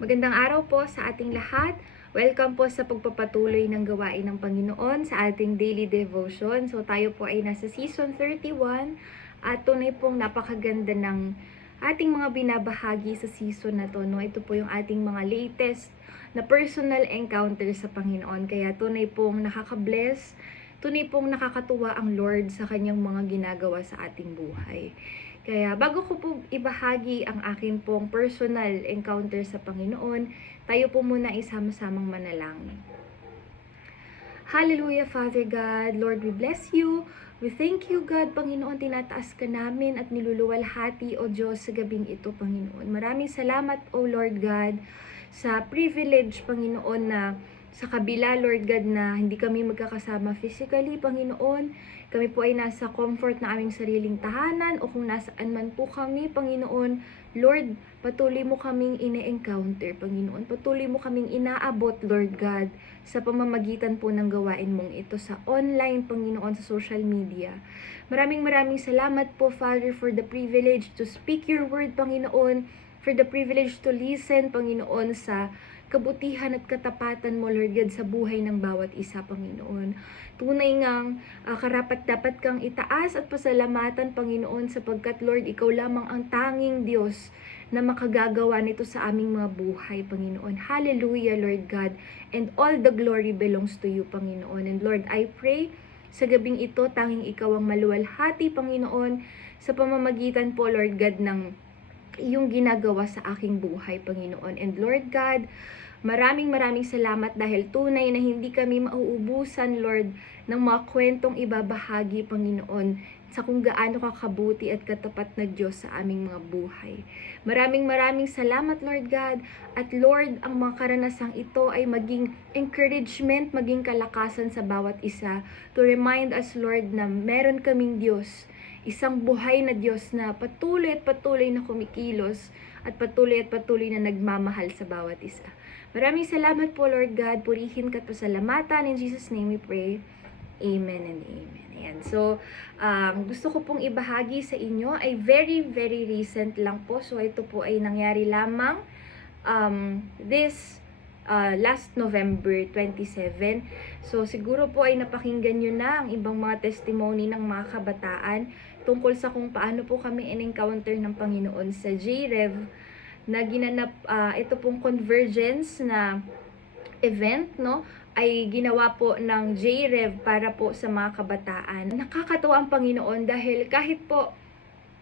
Magandang araw po sa ating lahat. Welcome po sa pagpapatuloy ng gawain ng Panginoon sa ating daily devotion. So tayo po ay nasa season 31 at tunay pong napakaganda ng ating mga binabahagi sa season na to. No? Ito po yung ating mga latest na personal encounter sa Panginoon. Kaya tunay pong nakaka-bless, tunay pong nakakatuwa ang Lord sa kanyang mga ginagawa sa ating buhay. Kaya bago ko po ibahagi ang akin pong personal encounter sa Panginoon, tayo po muna isama-samang manalangin. Hallelujah, Father God. Lord, we bless you. We thank you, God, Panginoon, tinataas ka namin at niluluwalhati, O Diyos, sa gabing ito, Panginoon. Maraming salamat, O Lord God, sa privilege, Panginoon, na sa kabila, Lord God, na hindi kami magkakasama physically, Panginoon. Kami po ay nasa comfort na aming sariling tahanan o kung nasaan man po kami, Panginoon. Lord, patuloy mo kaming ine-encounter, Panginoon. Patuloy mo kaming inaabot, Lord God, sa pamamagitan po ng gawain mong ito sa online, Panginoon, sa social media. Maraming maraming salamat po, Father, for the privilege to speak your word, Panginoon, for the privilege to listen, Panginoon, sa kabutihan at katapatan mo, Lord God, sa buhay ng bawat isa, Panginoon. Tunay ngang uh, karapat dapat kang itaas at pasalamatan, Panginoon, sapagkat, Lord, ikaw lamang ang tanging Diyos na makagagawa nito sa aming mga buhay, Panginoon. Hallelujah, Lord God. And all the glory belongs to you, Panginoon. And Lord, I pray sa gabing ito, tanging ikaw ang maluwalhati, Panginoon, sa pamamagitan po, Lord God, ng iyong ginagawa sa aking buhay, Panginoon. And Lord God, Maraming maraming salamat dahil tunay na hindi kami mauubusan, Lord, ng mga kwentong ibabahagi, Panginoon, sa kung gaano kakabuti at katapat na Diyos sa aming mga buhay. Maraming maraming salamat, Lord God. At Lord, ang mga karanasang ito ay maging encouragement, maging kalakasan sa bawat isa to remind us, Lord, na meron kaming Diyos, isang buhay na Diyos na patuloy at patuloy na kumikilos at patuloy at patuloy na nagmamahal sa bawat isa. Maraming salamat po, Lord God. Purihin ka at pasalamatan. In Jesus' name we pray. Amen and amen. Ayan. So, um, gusto ko pong ibahagi sa inyo ay very, very recent lang po. So, ito po ay nangyari lamang um, this uh, last November 27. So, siguro po ay napakinggan nyo na ang ibang mga testimony ng mga kabataan tungkol sa kung paano po kami in-encounter ng Panginoon sa JREV na ginanap uh, ito pong convergence na event no ay ginawa po ng JREV para po sa mga kabataan. Nakakatuwa ang Panginoon dahil kahit po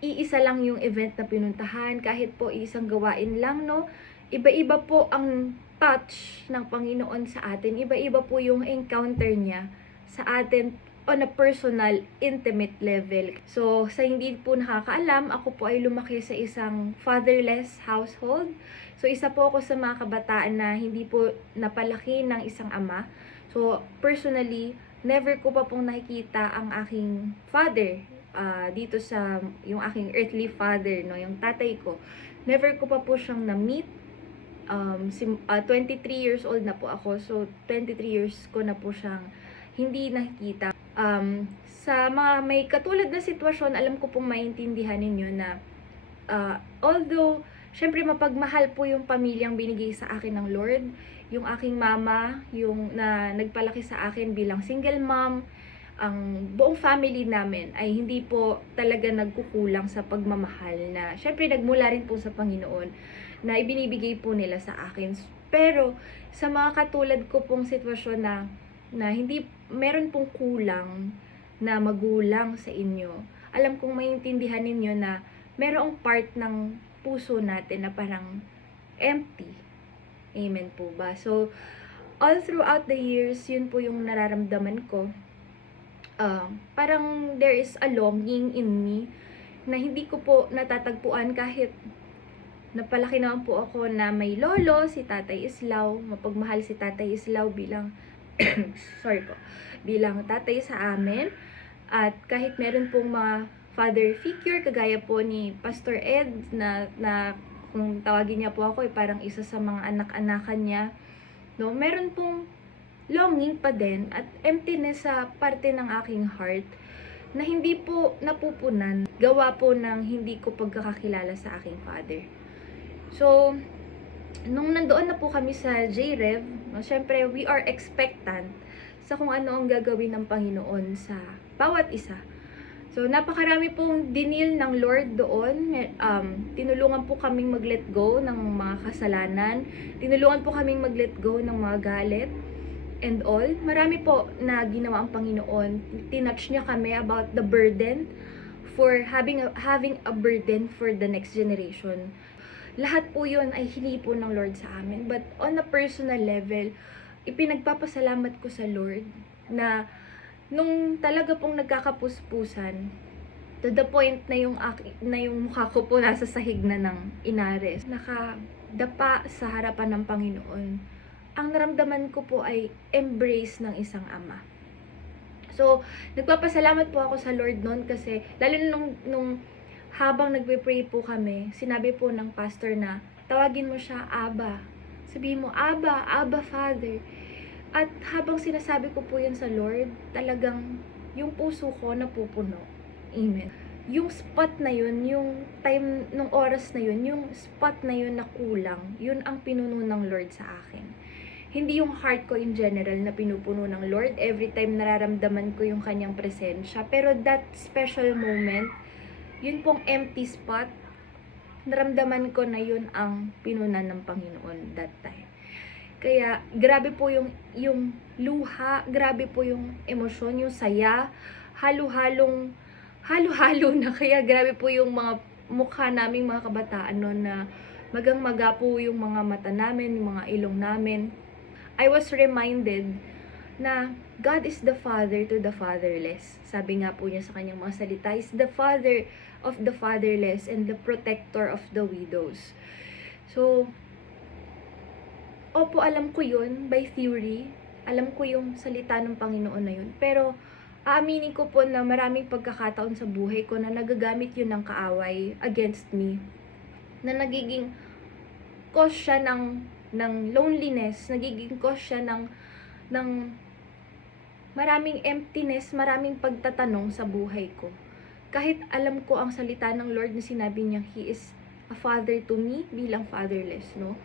iisa lang yung event na pinuntahan, kahit po isang gawain lang, no? Iba-iba po ang touch ng Panginoon sa atin. Iba-iba po yung encounter niya sa atin on a personal, intimate level. So, sa hindi po nakakaalam, ako po ay lumaki sa isang fatherless household. So, isa po ako sa mga kabataan na hindi po napalaki ng isang ama. So, personally, never ko pa pong nakikita ang aking father uh, dito sa yung aking earthly father, no, yung tatay ko. Never ko pa po siyang na-meet. Um, sim, uh, 23 years old na po ako. So, 23 years ko na po siyang hindi nakikita um, sa mga may katulad na sitwasyon, alam ko pong maintindihan ninyo na uh, although, syempre mapagmahal po yung pamilyang binigay sa akin ng Lord, yung aking mama, yung na nagpalaki sa akin bilang single mom, ang buong family namin ay hindi po talaga nagkukulang sa pagmamahal na syempre nagmula rin po sa Panginoon na ibinibigay po nila sa akin. Pero sa mga katulad ko pong sitwasyon na na hindi meron pong kulang na magulang sa inyo. Alam kong maintindihan ninyo na merong part ng puso natin na parang empty. Amen po ba? So, all throughout the years, yun po yung nararamdaman ko. Uh, parang there is a longing in me na hindi ko po natatagpuan kahit napalaki naman po ako na may lolo, si Tatay Islaw, mapagmahal si Tatay Islaw bilang sorry po, bilang tatay sa amin. At kahit meron pong mga father figure, kagaya po ni Pastor Ed, na, na kung tawagin niya po ako, eh, parang isa sa mga anak-anakan niya, no, meron pong longing pa din at emptiness sa parte ng aking heart na hindi po napupunan gawa po ng hindi ko pagkakakilala sa aking father. So, nung nandoon na po kami sa JREV, no, syempre we are expectant sa kung ano ang gagawin ng Panginoon sa bawat isa. So, napakarami pong dinil ng Lord doon. Um, tinulungan po kaming mag-let go ng mga kasalanan. Tinulungan po kaming mag-let go ng mga galit and all. Marami po na ginawa ang Panginoon. Tinouch niya kami about the burden for having a, having a burden for the next generation. Lahat po yun ay hini po ng Lord sa amin. But on a personal level, ipinagpapasalamat ko sa Lord na nung talaga pong nagkakapuspusan, to the point na yung, na yung mukha ko po nasa sahig na ng inares, nakadapa sa harapan ng Panginoon, ang naramdaman ko po ay embrace ng isang ama. So, nagpapasalamat po ako sa Lord noon kasi, lalo nung, nung habang nagpe-pray po kami, sinabi po ng pastor na, tawagin mo siya Aba. Sabihin mo, Aba, Aba Father. At habang sinasabi ko po yan sa Lord, talagang yung puso ko napupuno. Amen. Yung spot na yun, yung time, nung oras na yun, yung spot na yun na kulang, yun ang pinuno ng Lord sa akin. Hindi yung heart ko in general na pinupuno ng Lord every time nararamdaman ko yung kanyang presensya. Pero that special moment, yun pong empty spot, naramdaman ko na yun ang pinunan ng Panginoon that time. Kaya grabe po yung yung luha, grabe po yung emosyon, yung saya, halo-halong halo-halo na kaya grabe po yung mga mukha naming mga kabataan noon na magang-maga po yung mga mata namin, yung mga ilong namin. I was reminded na God is the father to the fatherless. Sabi nga po niya sa kanyang mga salita, is the father of the fatherless and the protector of the widows. So, opo, alam ko yun by theory. Alam ko yung salita ng Panginoon na yun. Pero, aaminin ko po na maraming pagkakataon sa buhay ko na nagagamit yun ng kaaway against me. Na nagiging cause siya ng, ng loneliness, nagiging cause siya ng, ng maraming emptiness, maraming pagtatanong sa buhay ko. Kahit alam ko ang salita ng Lord na sinabi niya, He is a father to me bilang fatherless, no?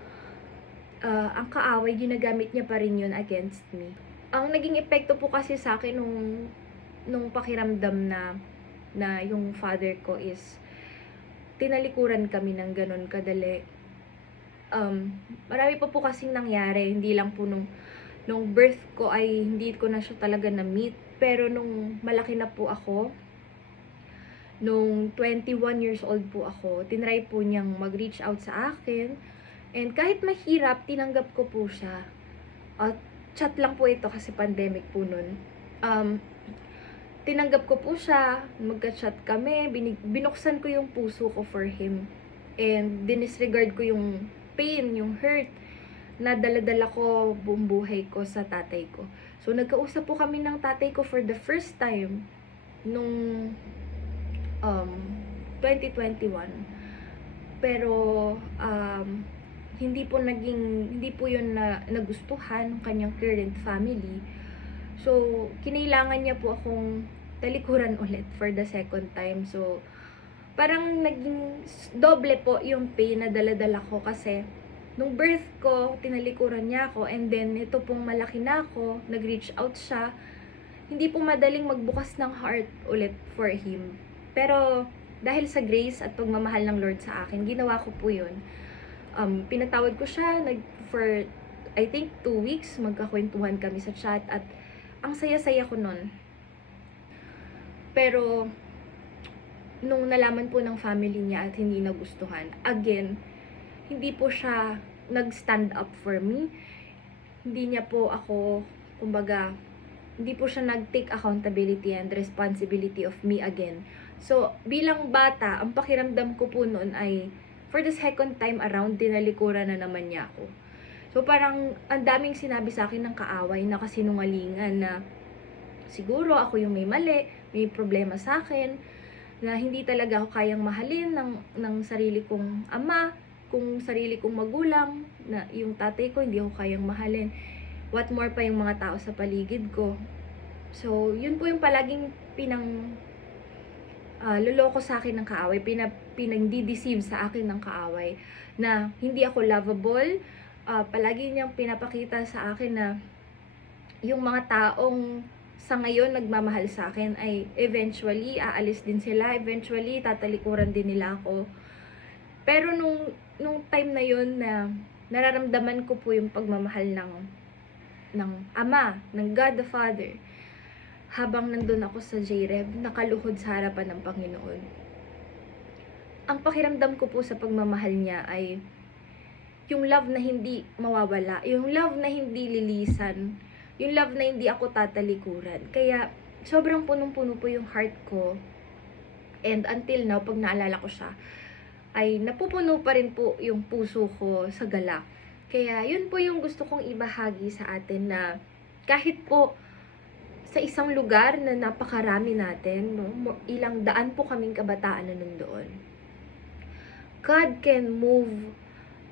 Ah, ang kaaway, ginagamit niya pa rin yun against me. Ang naging epekto po kasi sa akin nung, nung pakiramdam na, na yung father ko is, tinalikuran kami ng ganun kadali. Um, marami pa po kasing nangyari, hindi lang po nung, nung birth ko ay hindi ko na siya talaga na-meet. Pero nung malaki na po ako, nung 21 years old po ako, tinry po niyang mag-reach out sa akin. And kahit mahirap, tinanggap ko po siya. At chat lang po ito kasi pandemic po nun. Um, tinanggap ko po siya, magka-chat kami, binig- binuksan ko yung puso ko for him. And dinisregard ko yung pain, yung hurt na daladala ko buong buhay ko sa tatay ko. So, nagkausap po kami ng tatay ko for the first time nung um, 2021. Pero, um, hindi po naging, hindi po yun na nagustuhan ng kanyang current family. So, kinailangan niya po akong talikuran ulit for the second time. So, parang naging doble po yung pain na daladala ko kasi nung birth ko, tinalikuran niya ako and then ito pong malaki na ako, nag-reach out siya. Hindi po madaling magbukas ng heart ulit for him. Pero dahil sa grace at pagmamahal ng Lord sa akin, ginawa ko po yun. Um, pinatawad ko siya nag, for, I think, two weeks. Magkakwentuhan kami sa chat at ang saya-saya ko nun. Pero, nung nalaman po ng family niya at hindi nagustuhan, again, hindi po siya nag-stand up for me. Hindi niya po ako, kumbaga, hindi po siya nag-take accountability and responsibility of me again. So, bilang bata, ang pakiramdam ko po noon ay, for the second time around, tinalikuran na naman niya ako. So, parang, ang daming sinabi sa akin ng kaaway na kasinungalingan na, siguro ako yung may mali, may problema sa akin, na hindi talaga ako kayang mahalin ng, ng sarili kong ama, kung sarili kong magulang, na yung tatay ko, hindi ako kayang mahalin. What more pa yung mga tao sa paligid ko. So, yun po yung palaging pinang ah, luloko sa akin ng kaaway, pina, pinagdi-deceive sa akin ng kaaway, na hindi ako lovable. Ah, palagi niyang pinapakita sa akin na yung mga taong sa ngayon nagmamahal sa akin ay eventually aalis din sila, eventually tatalikuran din nila ako. Pero nung nung time na yun na nararamdaman ko po yung pagmamahal ng ng Ama, ng God the Father, habang nandun ako sa JREV, nakaluhod sa harapan ng Panginoon. Ang pakiramdam ko po sa pagmamahal niya ay yung love na hindi mawawala, yung love na hindi lilisan, yung love na hindi ako tatalikuran. Kaya, sobrang punong-puno po yung heart ko. And until now, pag naalala ko siya, ay napupuno pa rin po yung puso ko sa galak. Kaya, yun po yung gusto kong ibahagi sa atin na kahit po sa isang lugar na napakarami natin, no, ilang daan po kaming kabataan na nandoon. God can move,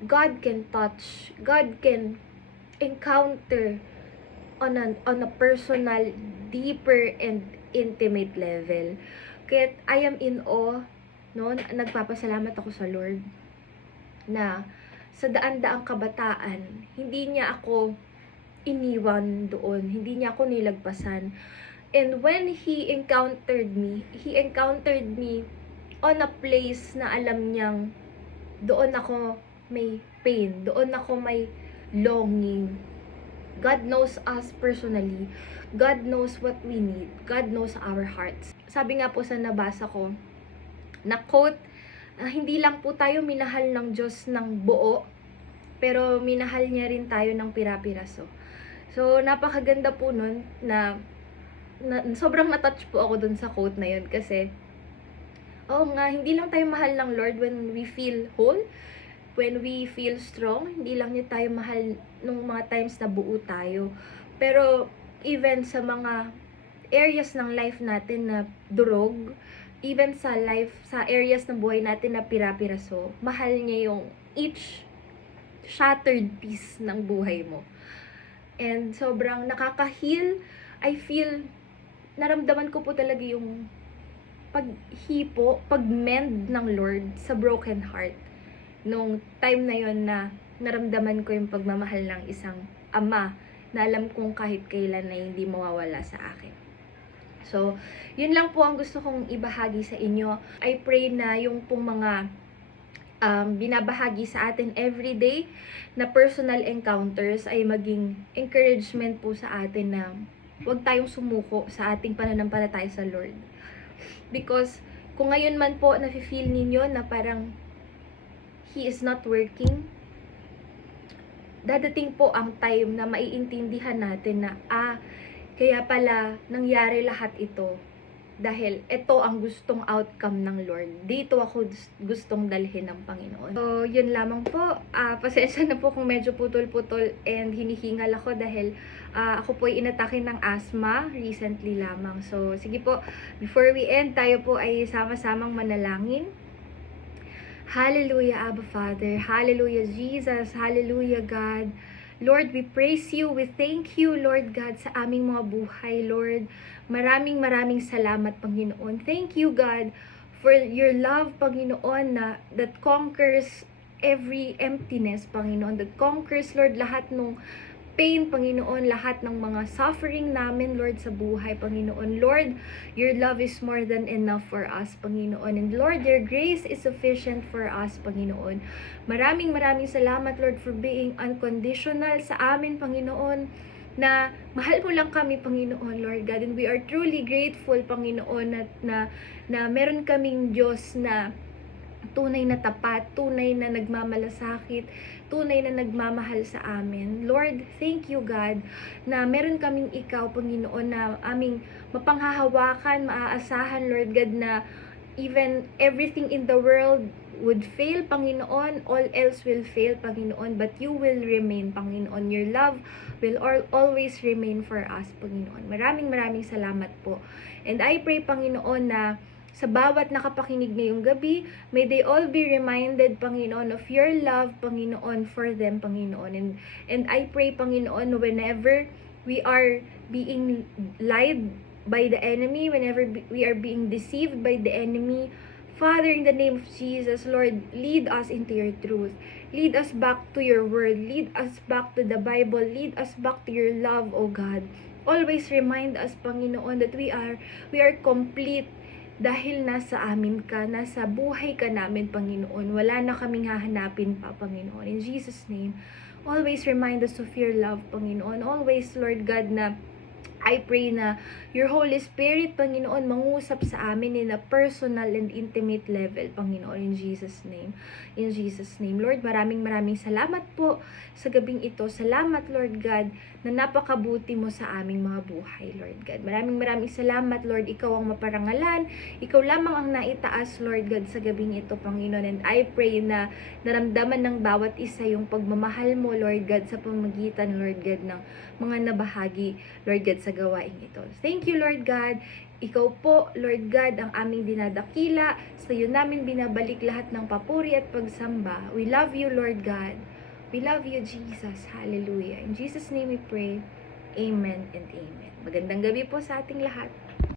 God can touch, God can encounter on a, on a personal, deeper and intimate level. Kaya I am in awe, no? Nagpapasalamat ako sa Lord na sa daan-daang kabataan, hindi niya ako iniwan doon, hindi niya ako nilagpasan. And when He encountered me, He encountered me on a place na alam niyang doon ako may pain, doon ako may longing, God knows us personally. God knows what we need. God knows our hearts. Sabi nga po sa nabasa ko, na quote, ah, hindi lang po tayo minahal ng Diyos ng buo, pero minahal niya rin tayo ng pirapiraso. So, napakaganda po nun na, na sobrang natouch po ako dun sa quote na yun kasi, oo nga, hindi lang tayo mahal ng Lord when we feel whole, when we feel strong, hindi lang niya tayo mahal nung mga times na buo tayo. Pero even sa mga areas ng life natin na durog, even sa life, sa areas ng buhay natin na pira-piraso, mahal niya yung each shattered piece ng buhay mo. And sobrang nakaka-heal. I feel, naramdaman ko po talaga yung paghipo, pag-mend ng Lord sa broken heart nung time na yon na naramdaman ko yung pagmamahal ng isang ama na alam kong kahit kailan na hindi mawawala sa akin. So, yun lang po ang gusto kong ibahagi sa inyo. I pray na yung pong mga um, binabahagi sa atin everyday na personal encounters ay maging encouragement po sa atin na huwag tayong sumuko sa ating pananampalataya sa Lord. Because kung ngayon man po nafe-feel ninyo na parang He is not working, dadating po ang time na maiintindihan natin na, ah, kaya pala nangyari lahat ito dahil ito ang gustong outcome ng Lord. Dito ako gus- gustong dalhin ng Panginoon. So, yun lamang po. Ah, pasensya na po kung medyo putol-putol and hinihingal ako dahil ah, ako po ay inatake ng asthma recently lamang. So, sige po, before we end, tayo po ay sama-samang manalangin. Hallelujah, Abba Father. Hallelujah, Jesus. Hallelujah, God. Lord, we praise you. We thank you, Lord God, sa aming mga buhay, Lord. Maraming maraming salamat, Panginoon. Thank you, God, for your love, Panginoon, na that conquers every emptiness, Panginoon. That conquers, Lord, lahat nung pain, Panginoon, lahat ng mga suffering namin, Lord, sa buhay, Panginoon. Lord, your love is more than enough for us, Panginoon. And Lord, your grace is sufficient for us, Panginoon. Maraming maraming salamat, Lord, for being unconditional sa amin, Panginoon, na mahal mo lang kami, Panginoon, Lord God. And we are truly grateful, Panginoon, na, na, na meron kaming Diyos na tunay na tapat, tunay na nagmamalasakit, tunay na nagmamahal sa amin. Lord, thank you God na meron kaming ikaw, Panginoon, na aming mapanghahawakan, maaasahan, Lord God, na even everything in the world would fail, Panginoon, all else will fail, Panginoon, but you will remain, Panginoon. Your love will al- always remain for us, Panginoon. Maraming maraming salamat po. And I pray, Panginoon, na sa bawat nakapakinig ngayong gabi, may they all be reminded, Panginoon, of your love, Panginoon, for them, Panginoon. And, and I pray, Panginoon, whenever we are being lied by the enemy, whenever we are being deceived by the enemy, Father, in the name of Jesus, Lord, lead us into your truth. Lead us back to your word. Lead us back to the Bible. Lead us back to your love, O God. Always remind us, Panginoon, that we are we are complete dahil nasa amin ka, nasa buhay ka namin, Panginoon. Wala na kaming hahanapin pa, Panginoon. In Jesus' name, always remind us of your love, Panginoon. Always, Lord God, na I pray na your Holy Spirit, Panginoon, mangusap sa amin in a personal and intimate level, Panginoon, in Jesus' name. In Jesus' name. Lord, maraming maraming salamat po sa gabing ito. Salamat, Lord God, na napakabuti mo sa aming mga buhay, Lord God. Maraming maraming salamat, Lord. Ikaw ang maparangalan. Ikaw lamang ang naitaas, Lord God, sa gabing ito, Panginoon. And I pray na naramdaman ng bawat isa yung pagmamahal mo, Lord God, sa pamagitan, Lord God, ng mga nabahagi, Lord God, sa gawain ito. Thank you, Lord God. Ikaw po, Lord God, ang aming dinadakila. Sa iyo namin binabalik lahat ng papuri at pagsamba. We love you, Lord God. We love you, Jesus. Hallelujah. In Jesus' name we pray. Amen and amen. Magandang gabi po sa ating lahat.